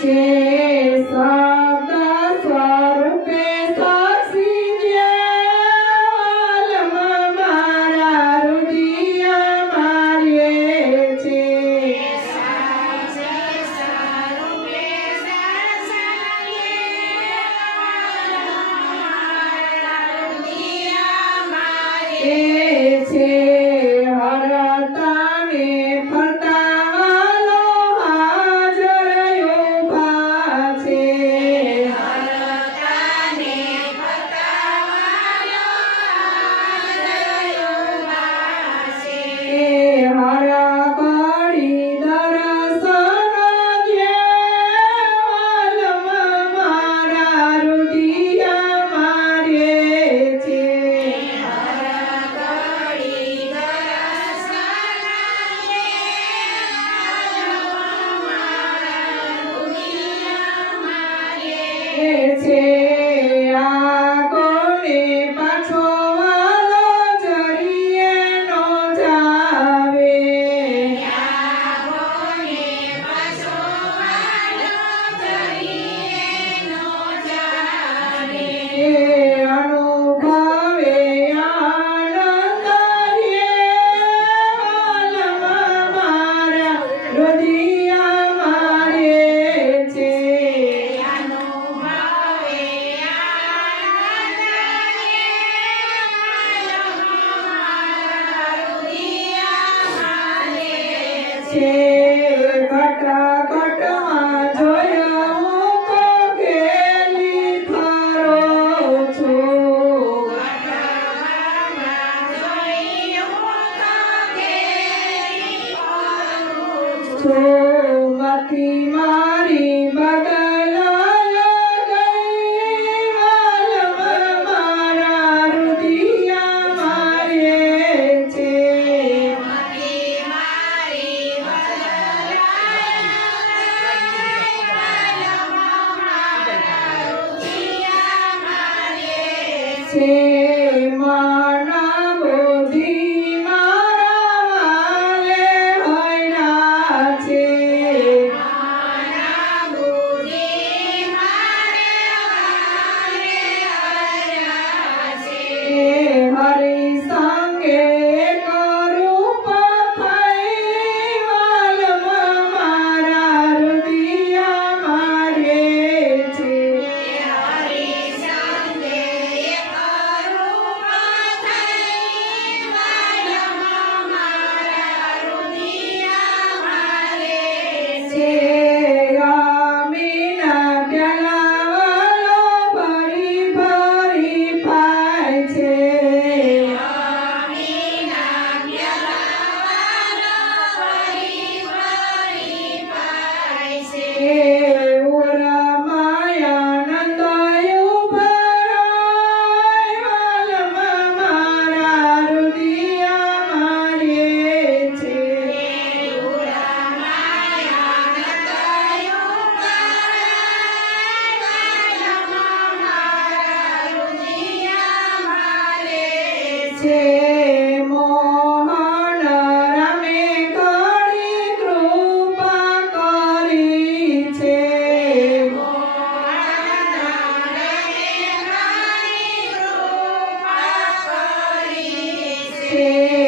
જે છે ઘટા મા Yeah.